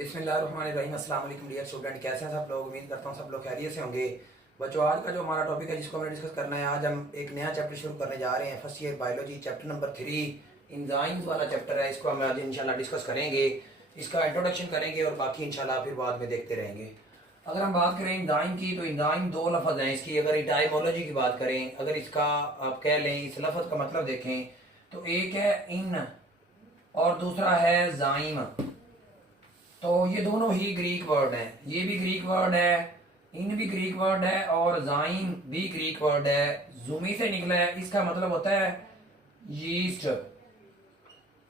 बिस्मिल्लाहिर्रहमानिर्रहीम। अस्सलाम वालेकुम डियर स्टूडेंट, कैसे हैं सब लोग। उम्मीद करता हूँ सब लोग खैरियत से होंगे। बच्चों, आज का जो हमारा टॉपिक है जिसको हमें डिस्कस करना है, आज हम एक नया चैप्टर शुरू करने जा रहे हैं। First year biology chapter number 3 enzymes वाला चैप्टर है। इसको हम आज इंशाल्लाह डिस्कस करेंगे, इसका इंट्रोडक्शन करेंगे और बाकी इंशाल्लाह फिर बाद में देखते रहेंगे। अगर हम बात करें इंजाइम की, तो इंजाइम दो लफ्ज़ हैं इसकी। अगर इटाइमोलॉजी की बात करें, अगर इसका आप कह लें, इस लफ्ज़ का मतलब देखें तो एक है इन और दूसरा है जाइम। तो ये दोनों ही ग्रीक वर्ड हैं। ये भी ग्रीक वर्ड है, इन भी ग्रीक वर्ड है और जाइम भी ग्रीक वर्ड है। जूमी से निकला है, इसका मतलब होता है यीस्ट।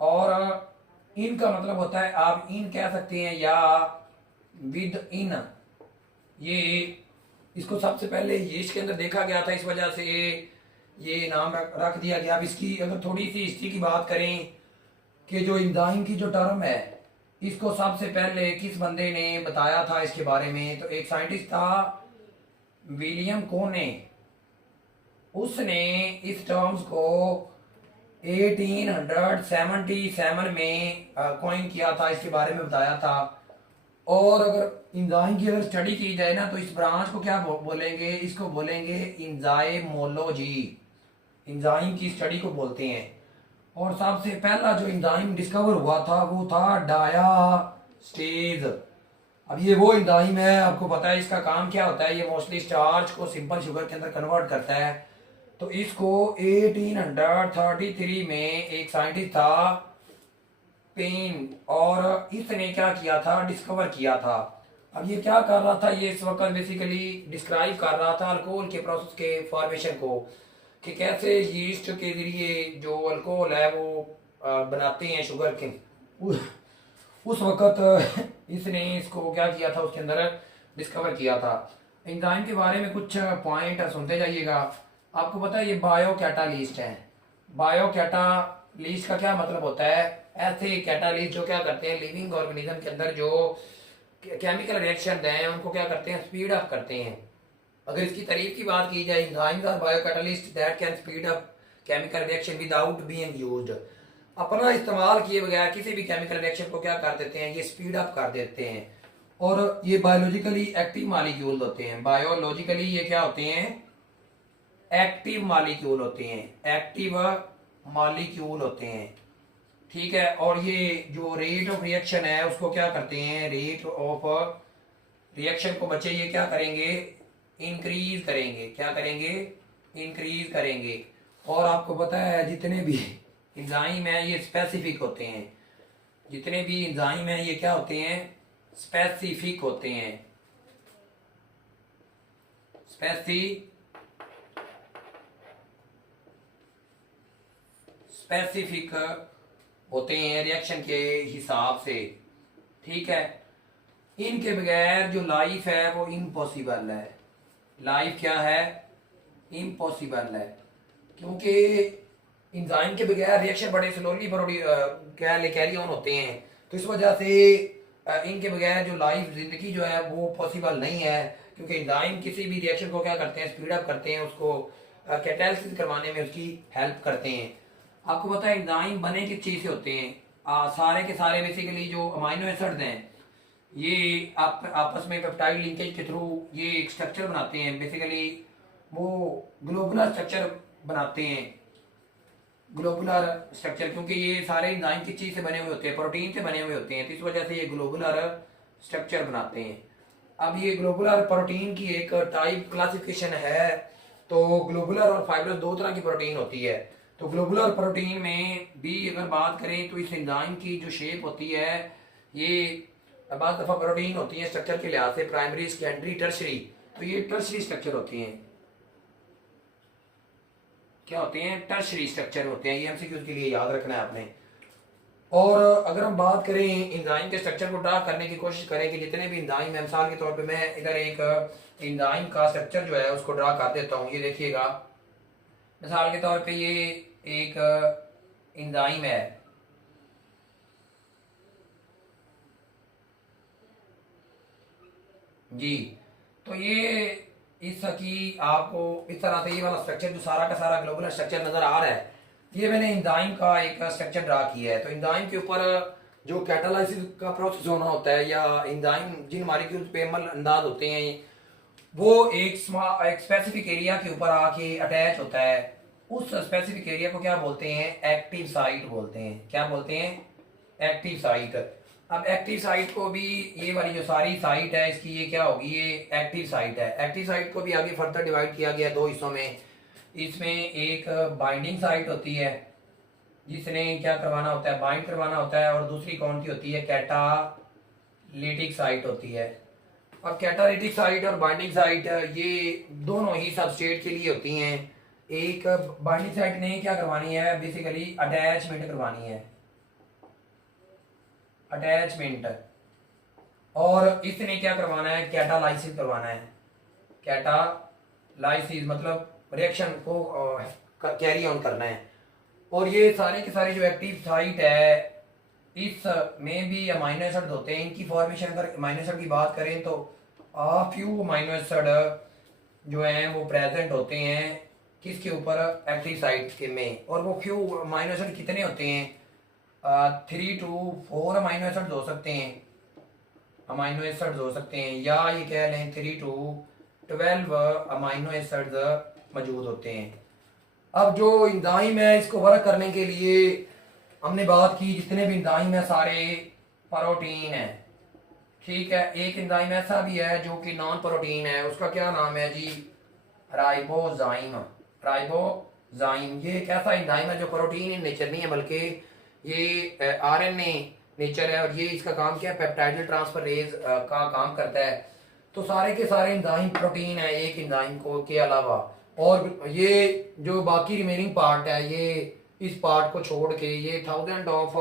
और इनका मतलब होता है, आप इन कह सकते हैं या विद इन। ये इसको सबसे पहले यीस्ट के अंदर देखा गया था, इस वजह से ये नाम रख दिया गया। अब इसकी अगर थोड़ी सी हिस्ट्री की बात करें कि जो इंजाइम की जो टर्म है, इसको सबसे पहले किस बंदे ने बताया था इसके बारे में, तो एक साइंटिस्ट था विलियम कोने। उसने इस टर्म्स को 1877 में कॉइन किया था, इसके बारे में बताया था। और अगर इंजाइम की अगर स्टडी की जाए ना, तो इस ब्रांच को क्या बोलेंगे, इसको बोलेंगे इंजाइमोलॉजी। इंजाइम की स्टडी को बोलते हैं। और सबसे पहला जो एंजाइम डिस्कवर हुआ था वो था डायास्टेज। अब ये वो एंजाइम है, आपको पता है इसका काम क्या होता है। ये मोस्टली स्टार्च को सिंपल शुगर के अंदर कन्वर्ट करता है। तो इसको 1833 में एक साइंटिस्ट था पेन, और इसने क्या किया था, डिस्कवर किया था। अब ये क्या कर रहा था, ये इस वक्त बेसिकली डिस्क्राइब कर रहा था अल्कोहल के प्रोसेस के फॉर्मेशन को, कि कैसे यीस्ट के जरिए जो अल्कोहल है वो बनाते हैं शुगर के। उस वक्त इसने इसको क्या किया था, उसके अंदर डिस्कवर किया था। एंजाइम के बारे में कुछ पॉइंट सुनते जाइएगा। आपको पता है ये बायो कैटालिस्ट है। बायो कैटालिस्ट का क्या मतलब होता है, ऐसे कैटालिस्ट जो क्या करते हैं लिविंग ऑर्गेनिज्म के अंदर जो केमिकल रिएक्शन हैं उनको क्या करते हैं, स्पीड अप करते हैं। अगर इसकी तारीफ की बात की जाए, enzymes are biocatalyst that can speed up chemical reaction without being used. अपना इस्तेमाल किए बगैर किसी भी केमिकल रिएक्शन को क्या कर देते हैं, ये स्पीड अप कर देते हैं। और ये बायोलॉजिकली एक्टिव मॉलिक्यूल होते हैं। बायोलॉजिकली ये क्या होते हैं, एक्टिव मॉलिक्यूल होते हैं। एक्टिव मॉलिक्यूल होते हैं, ठीक है। और ये जो रेट ऑफ रिएक्शन है उसको क्या करते हैं, रेट ऑफ रिएक्शन को बच्चे ये क्या करेंगे, इंक्रीज करेंगे। क्या करेंगे, इंक्रीज करेंगे। और आपको पता है जितने भी एंजाइम है ये स्पेसिफिक होते हैं। जितने भी एंजाइम है ये क्या होते हैं, स्पेसिफिक होते हैं। स्पेसिफिक होते हैं रिएक्शन के हिसाब से, ठीक है। इनके बगैर जो लाइफ है वो इम्पॉसिबल है। लाइफ क्या है, इम्पॉसिबल है। क्योंकि इंजाइम के बगैर रिएक्शन बड़े स्लोली कैरी ऑन होते हैं। तो इस वजह से इनके बगैर जो लाइफ जिंदगी जो है वो पॉसिबल नहीं है। क्योंकि इंजाइम किसी भी रिएक्शन को क्या करते हैं, स्पीड अप करते हैं, उसको कैटालिसिस करवाने में उसकी हेल्प करते हैं। आपको पता है इंजाइम बने किस चीज से होते हैं, सारे के सारे बेसिकली जो अमाइनो एसिड्स हैं ये आपस में पेप्टाइड लिंकेज के थ्रू ये एक स्ट्रक्चर बनाते हैं। बेसिकली वो ग्लोबुलर स्ट्रक्चर बनाते हैं, ग्लोबुलर स्ट्रक्चर। क्योंकि ये सारे एंजाइम किस चीज से बने हुए होते हैं, प्रोटीन से बने हुए होते हैं। तो इस वजह से ये ग्लोबुलर स्ट्रक्चर बनाते हैं। अब ये ग्लोबुलर प्रोटीन की एक टाइप क्लासिफिकेशन है। तो ग्लोबुलर और फाइब्रस दो तरह की प्रोटीन होती है। तो ग्लोबुलर प्रोटीन में भी अगर बात करें तो इस एंजाइम की जो शेप होती है, ये बात दफा प्रोटीन होती है स्ट्रक्चर के लिहाज से, प्राइमरी, सेकेंडरी, टर्शरी। तो ये टर्शरी स्ट्रक्चर होती हैं। क्या होते हैं, टर्शरी स्ट्रक्चर होते हैं। ये एमसीक्यू के लिए याद रखना है आपने। और अगर हम बात करें एंजाइम के स्ट्रक्चर को ड्रा करने की कोशिश करें कि जितने भी एंजाइम है, मिसाल के तौर पे मैं इधर एक एंजाइम का स्ट्रक्चर जो है उसको ड्रा कर देता हूँ। ये देखिएगा, मिसाल के तौर पे ये एक एंजाइम है, जी। तो ये इसकी आपको इस तरह से ये वाला स्ट्रक्चर जो सारा का सारा ग्लोबुलर स्ट्रक्चर नजर आ रहा है, ये मैंने एंजाइम का एक स्ट्रक्चर ड्रा किया है। तो एंजाइम के ऊपर जो कैटालाइसिस का प्रोसेस होना होता है या एंजाइम जिन मॉलिक्यूल्स पे अमल अंदाज होते हैं वो एक स्पेसिफिक एरिया के ऊपर आके अटैच होता है। उस स्पेसिफिक एरिया को क्या बोलते हैं? एक्टिव साइट बोलते हैं। क्या बोलते हैं? Active site. अब एक्टिव साइट को भी, ये वाली जो सारी साइट है इसकी, ये क्या होगी? ये एक्टिव साइट है। एक्टिव साइट को भी आगे फर्दर डिवाइड किया गया दो हिस्सों में। इसमें एक बाइंडिंग साइट होती है जिसने क्या करवाना होता है? बाइंड करवाना होता है। और दूसरी कौन सी होती है? कैटालिटिक साइट होती है। अब कैटालिटिक साइट और बाइंडिंग साइट ये दोनों ही सबस्ट्रेट के लिए होती हैं। एक बाइंडिंग साइट ने क्या करवानी है? बेसिकली अटैचमेंट करवानी है, अटैचमेंट। और इसने क्या करवाना है? कैटालाइसिस करवाना है। कैटालाइसिस मतलब रिएक्शन को कैरी ऑन करना है। और ये सारे के सारे जो एक्टिव साइट है इसमें भी अमाइनो एसिड होते हैं। इनकी फॉर्मेशन, अगर अमाइनो एसिड की बात करें तो फ्यू अमाइनो एसिड जो हैं वो प्रेजेंट होते हैं किसके ऊपर? एक्टिव साइट के में। और वो फ्यू अमाइनो एसिड कितने होते हैं? 3 to 4 अमाइनो एसिड हो सकते हैं, अमाइनो एसिड हो सकते हैं, या ये कह लें 3 to 12 अमाइनो एसिड मौजूद होते हैं। अब जो एंजाइम है इसको वर्क करने के लिए हमने बात की, जितने भी एंजाइम है सारे प्रोटीन है। ठीक है, एक एंजाइम ऐसा भी है जो कि नॉन प्रोटीन है, उसका क्या नाम है जी? राइबोजाइम। राइबोजाइम ये एक ऐसा एंजाइम है जो प्रोटीन इन नेचर नहीं है बल्कि ये आरएनए नेचर है। और ये इसका काम क्या है? पेप्टाइडल ट्रांसफरेज का काम करता है। तो सारे के सारे एंजाइम प्रोटीन है एक एंजाइम को के अलावा। और ये जो बाकी रिमेनिंग पार्ट है, ये इस पार्ट को छोड़ के ये थाउजेंड ऑफ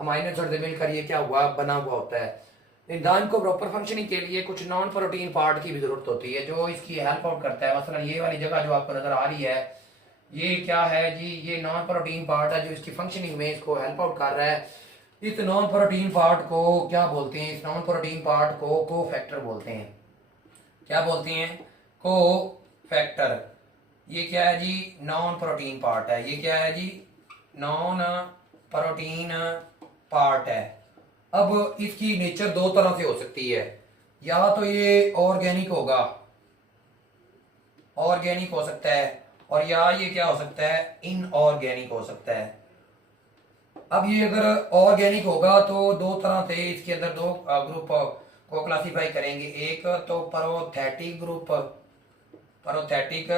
अमाइनो एसिड से मिलकर ये क्या हुआ? बना हुआ होता है। एंजाइम को प्रॉपर फंक्शनिंग के लिए कुछ नॉन प्रोटीन पार्ट की भी जरूरत होती है जो इसकी हेल्प आउट करता है। मसलन ये वाली जगह जो आपको नजर आ रही है ये क्या है जी? ये नॉन प्रोटीन पार्ट है जो इसकी फंक्शनिंग में इसको हेल्प आउट कर रहा है। इस नॉन प्रोटीन पार्ट को क्या बोलते हैं? इस नॉन प्रोटीन पार्ट को कोफैक्टर बोलते हैं। क्या बोलते हैं? कोफैक्टर। ये क्या है जी? नॉन प्रोटीन पार्ट है। ये क्या है जी? नॉन प्रोटीन पार्ट है। अब इसकी नेचर दो तरह से हो सकती है, या तो ये ऑर्गेनिक होगा, ऑर्गेनिक हो सकता है, और या ये क्या हो सकता है? इनऑर्गेनिक हो सकता है। अब ये अगर ऑर्गेनिक होगा तो दो तरह से इसके अंदर दो ग्रुप को क्लासिफाई करेंगे। एक तो प्रोथेटिक ग्रुप, प्रोथेटिक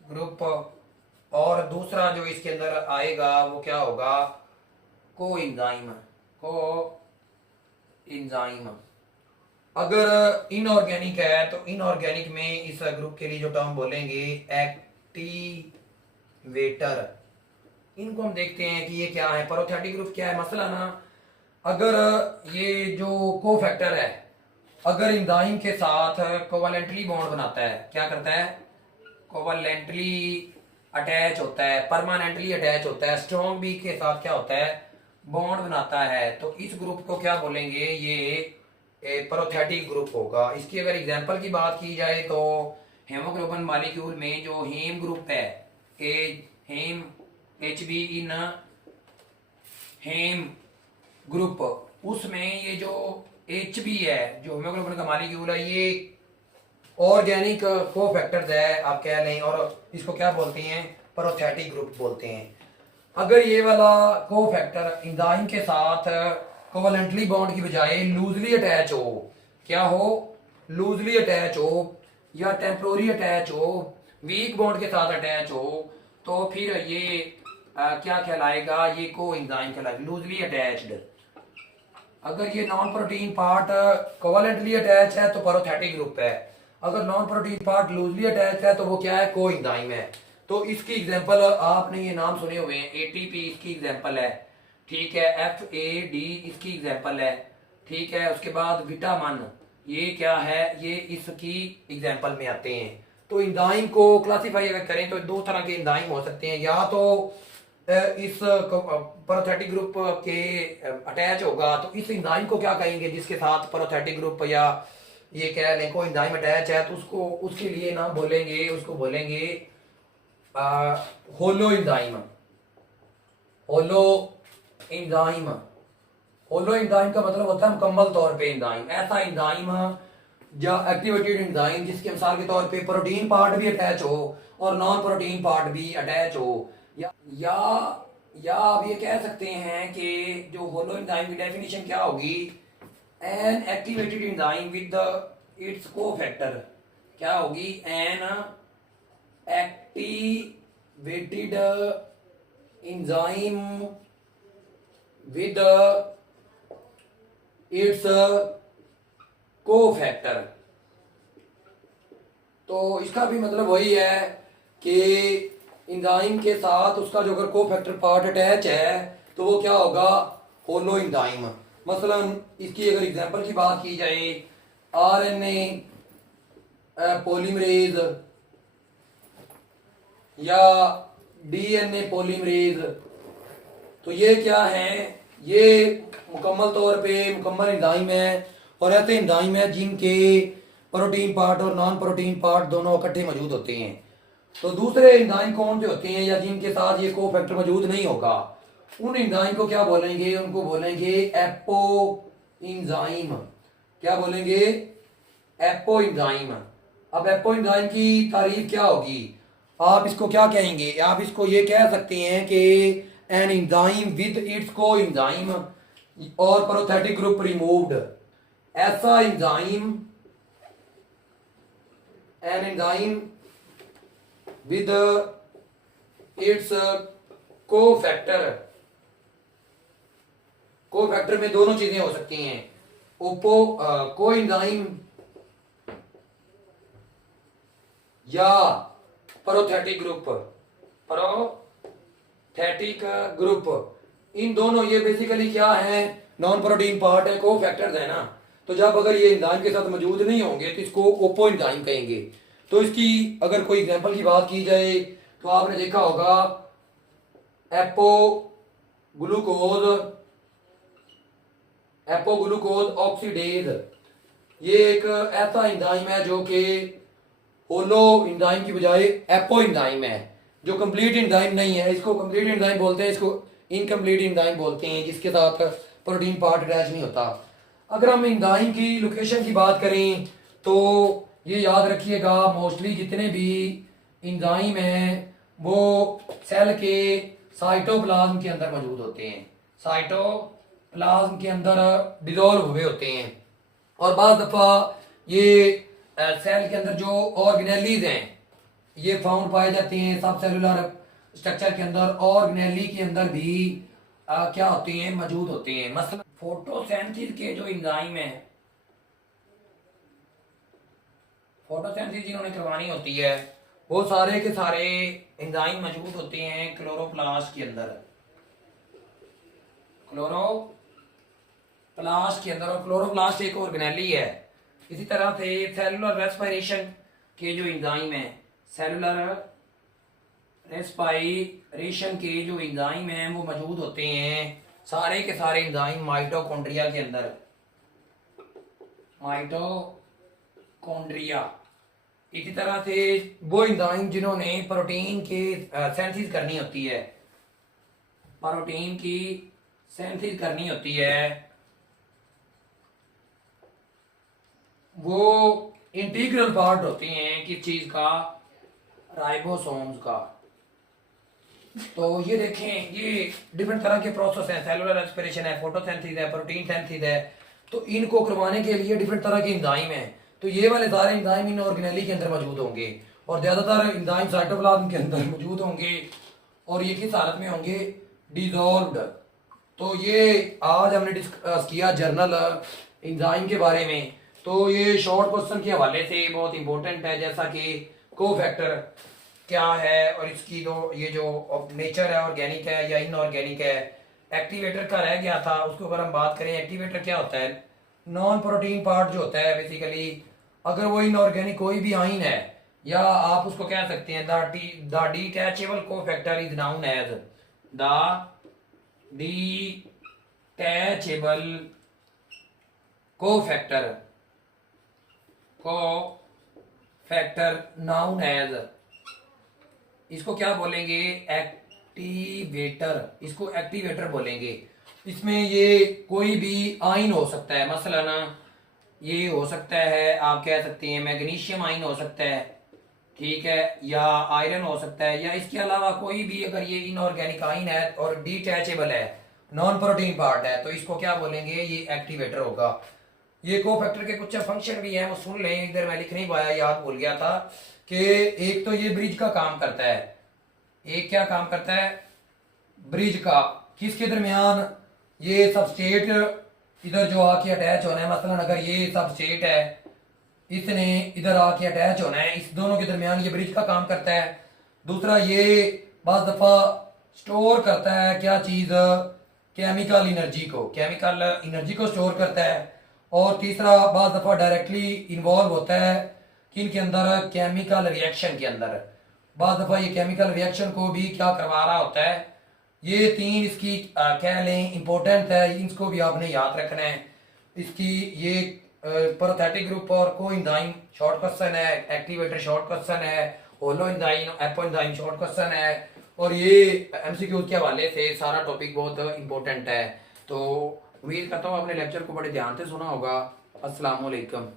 ग्रुप, और दूसरा जो इसके अंदर आएगा वो क्या होगा? कोएंजाइम। कोएंजाइम। अगर इनऑर्गेनिक है तो इनऑर्गेनिक में इस ग्रुप के लिए जो टर्म बोलेंगे एक्टिवेटर। इनको हम देखते हैं कि ये क्या है। प्रोथेटिक ग्रुप क्या है? मसला ना, अगर ये जो कोफैक्टर है अगर एंजाइम के साथ कोवैलेंटली बॉन्ड बनाता है, क्या करता है? कोवैलेंटली अटैच होता है, परमानेंटली अटैच होता है, स्ट्रॉन्ग बी के साथ क्या होता है? बॉन्ड बनाता है, तो इस ग्रुप को क्या बोलेंगे? ये प्रोथेटिक ग्रुप होगा। इसकी अगर एग्जांपल की बात की जाए तो हेमोग्लोबिन मॉलिक्यूल में जो हेम ग्रुप है, हेम HB इन हेम ग्रुप, उसमें ये जो HB है जो हेमोग्लोबिन का मॉलिक्यूल है ये ऑर्गेनिक कोफैक्टर्स है आप कह लें, और इसको क्या बोलते हैं? प्रोथेटिक ग्रुप बोलते हैं। अगर ये वाला कोफैक्टर एंजाइम के साथ कोवैलेंटली बॉन्ड की बजाय लूजली अटैच हो, क्या हो? लूजली अटैच हो या टेम्पोररी अटैच हो, वीक बॉन्ड के साथ अटैच हो, तो फिर ये क्या कहलाएगा? ये कोएंजाइम कहलाएगा, लूजली अटैच्ड। अगर ये non protein part covalently attach है तो प्रोथेटिक ग्रुप है। अगर non protein part loosely attach है तो वो क्या है? कोएंजाइम है। तो इसकी एग्जांपल आपने ये नाम सुने हुए हैं, ATP इसकी एग्जांपल है, ठीक है, FAD इसकी एग्जांपल है, ठीक है। उसके बाद विटामिन ये क्या है? ये इसकी एग्जांपल में आते हैं। तो एंजाइम को क्लासिफाई अगर करें तो दो तरह के एंजाइम हो सकते हैं, या तो इस प्रोथेटिक ग्रुप के अटैच होगा तो इस एंजाइम को क्या कहेंगे? जिसके साथ प्रोथेटिक ग्रुप या ये कह लें कोई एंजाइम अटैच है तो उसको उसके लिए नाम बोलेंगे, उसको बोलेंगे holo enzyme, holo enzyme, holo enzyme का मतलब होता है मुकम्मल तौर पे एंजाइम, ऐसा एंजाइम या एक्टिवेटेड एंजाइम जिसके मिसाल के तौर पे प्रोटीन पार्ट भी अटैच हो और नॉन प्रोटीन पार्ट भी अटैच हो, या या आप ये कह सकते हैं कि जो होलो एंजाइम की डेफिनेशन क्या होगी, an activated enzyme with its cofactor, क्या होगी, an activated enzyme with its cofactor. तो इसका भी मतलब वही है कि एंजाइम के साथ उसका जो अगर कोफैक्टर पार्ट अटैच है तो वो क्या होगा, होलो एंजाइम। मसलन इसकी अगर एग्जांपल की बात की जाए, आरएनए पॉलीमरेज या डीएनए पॉलीमरेज, तो ये क्या है, ये मुकम्मल तौर पे मुकम्मल एंजाइम है और ऐसे एंजाइम है जिनके प्रोटीन पार्ट और नॉन प्रोटीन पार्ट दोनों इकट्ठे मौजूद होते हैं। तो दूसरे एंजाइम कौन से होते हैं या जिनके साथ ये कोफैक्टर मौजूद नहीं होगा, उन एंजाइम को क्या बोलेंगे, उनको बोलेंगे एपो एंजाइम। क्या बोलेंगे, एपो एंजाइम। अब एपो एंजाइम की तारीफ क्या होगी, आप इसको क्या कहेंगे, आप इसको ये कह सकते हैं कि एन एंजाइम विद इट्स को एंजाइम और प्रोथेटिक ग्रुप रिमूव्ड, ऐसा enzyme, an enzyme with its cofactor. Cofactor में दोनों चीजें हो सकती हैं, ओपो को एंजाइम या प्रोथेटिक ग्रुप, प्रोथेटिक ग्रुप, इन दोनों ये बेसिकली क्या है, नॉन प्रोटीन पार्ट है, कोफैक्टर्स है ना। तो जब अगर ये एंजाइम के साथ मौजूद नहीं होंगे तो इसको ओपो एंजाइम कहेंगे। तो इसकी अगर कोई एग्जांपल की बात की जाए तो आपने देखा होगा apo glucose, apo glucose oxidase, ये एक ऐसा एंजाइम है जो कि होलो एंजाइम की बजाय एपो एंजाइम है, जो कंप्लीट एंजाइम नहीं है। इसको कंप्लीट एंजाइम बोलते हैं, इसको इनकम्प्लीट एंजाइम बोलते हैं, जिसके साथ प्रोटीन पार्ट अटैच नहीं होता। अगर हम एंजाइम की लोकेशन की बात करें तो ये याद रखिएगा, मोस्टली जितने भी एंजाइम हैं वो सेल के साइटोप्लाज्म के अंदर मौजूद होते हैं, साइटोप्लाज्म के अंदर डिसॉल्व हुए होते हैं। और बाज़ दफ़ा ये सेल के अंदर जो ऑर्गेनेलीज हैं ये फाउंड पाए जाते हैं सब सेलुलर स्ट्रक्चर के अंदर, ऑर्गेनेली के अंदर भी क्या होते हैं, मौजूद होते हैं। मतलब फोटोसिंथेसिस के जो एंजाइम है, फोटोसिंथेसिस जिन्होंने करवानी होती है वो सारे के सारे एंजाइम मौजूद होते हैं क्लोरोप्लास्ट के अंदर, क्लोरोप्लास्ट के अंदर। और क्लोरोप्लास्ट एक ऑर्गेनेली है। इसी तरह से सेलुलर रेस्पिरेशन के जो एंजाइम है, सेलुलर रेस्पिरेशन के जो एंजाइम हैं वो मौजूद होते हैं सारे के सारे एंजाइम माइटोकॉन्ड्रिया के अंदर, माइटोकॉन्ड्रिया। इसी तरह से वो एंजाइम जिन्होंने प्रोटीन की सिंथेसिस करनी होती है, प्रोटीन की सिंथेसिस करनी होती है, वो इंटीग्रल पार्ट होते हैं किस चीज का, राइबोसोम्स का। तो ये देखें, ये डिफरेंट तरह के प्रोसेस हैं, सेलुलर रेस्पिरेशन है, फोटोसिंथेसिस है, प्रोटीन सिंथेसिस है। तो इनको करवाने के लिए डिफरेंट तरह के एंजाइम हैं। तो ये वाले सारे एंजाइम इन ऑर्गेनेली के अंदर मौजूद होंगे और ज्यादातर एंजाइम साइटोप्लाज्म के अंदर मौजूद होंगे और ये किस हालत में होंगे, डिसॉल्व्ड। तो ये आज हमने डिस्कस किया जर्नल एंजाइम के बारे में। तो ये शॉर्ट क्वेश्चन के हवाले से बहुत इंपॉर्टेंट है, जैसा कि कोफैक्टर क्या है और इसकी तो ये जो नेचर है, ऑर्गेनिक है या इनऑर्गेनिक है। एक्टिवेटर का रह गया था, उसको अगर हम बात करें, एक्टिवेटर क्या होता है, नॉन प्रोटीन पार्ट जो होता है बेसिकली, अगर वो इनऑर्गेनिक कोई भी आइन है या आप उसको कह सकते हैं the detachable cofactor is known as the detachable cofactor, cofactor known as, इसको क्या बोलेंगे, एक्टिवेटर, इसको एक्टिवेटर बोलेंगे। इसमें ये कोई भी आयन हो सकता है, मसलन ये हो सकता है, आप कह सकते हैं मैग्नीशियम आयन हो सकता है, ठीक है, या आयरन हो सकता है, या इसके अलावा कोई भी अगर ये इनऑर्गेनिक आयन है और डिटैचेबल है, नॉन प्रोटीन पार्ट है, तो इसको क्या बोलेंगे, ये एक्टिवेटर होगा। ये कोफैक्टर के कुछ फंक्शन भी हैं, वो सुन लें, इधर मैं लिख नहीं पाया, याद भूल गया था कि एक तो ये ब्रिज का काम करता है, एक क्या काम करता है, ब्रिज का, किसके दरमियान, ये सबस्ट्रेट इधर जो आके अटैच होना है, मसलन अगर ये सबस्ट्रेट है, इसने इधर आके अटैच होना है, इस दोनों के दरमियान ये ब्रिज का काम करता है। दूसरा ये बाज दफा स्टोर करता है क्या चीज, केमिकल एनर्जी को, केमिकल एनर्जी को स्टोर करता है। और तीसरा बाज दफा डायरेक्टली इन्वॉल्व होता है किन के अंदर, केमिकल रिएक्शन के अंदर, बाज दफा ये केमिकल रिएक्शन को भी क्या करवा रहा होता है। ये तीन इसकी कह लें इंपॉर्टेंट है, इसको भी आपने याद रखना है। इसकी ये पैरोथेटिक ग्रुप और को एंजाइम शॉर्ट क्वेश्चन है, एक्टिवेटर शॉर्ट क्वेश्चन है, holo enzyme apo enzyme short question है, और ये एमसीक्यू के हवाले से सारा टॉपिक बहुत इंपॉर्टेंट है। तो उम्मीद करता हूँ आपने लेक्चर को बड़े ध्यान से सुना होगा। अस्सलाम वालेकुम।